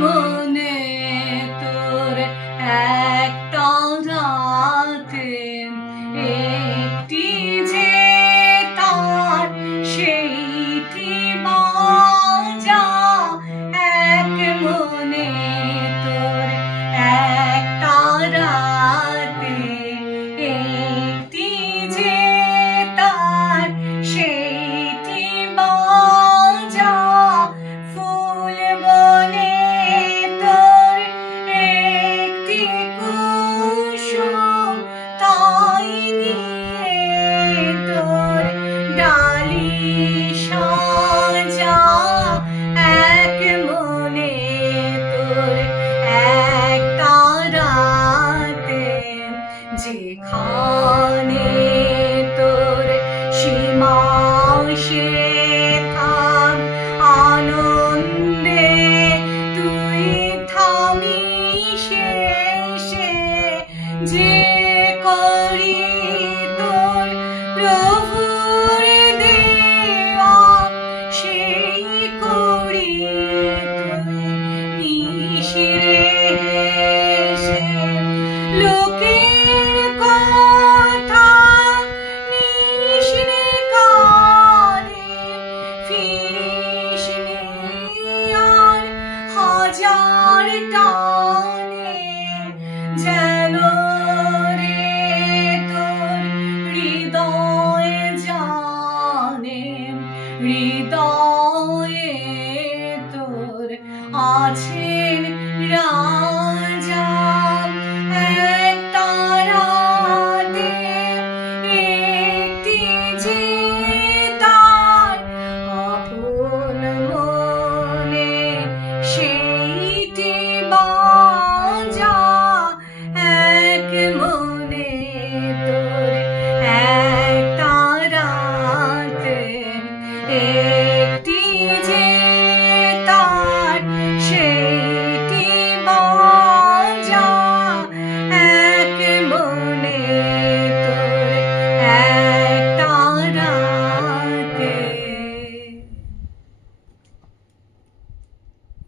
মনে তোর একটা রাতে একটি যে তার সেইটি বাজা, এক মনে তোর একটা রাতে একটি যে তার সেইটি বাজা, ফুল বনে তোর একটি কুসুম তাই নিয়ে তোর ডালি সাজা, এক মনে তোর একটা রাতে যেখানে তোর সীমা থাম আনন্দে তুই থামি শেষে, যে করি তোর প্রভুর দেওয়া সেই করি তুই নিশিরে হেসে, লোকের কথা নিশিরে কানে ফিরিস আর হাজার টানে, যেন রে তোর হৃদয় জানে, হৃদয়ে তোর আছে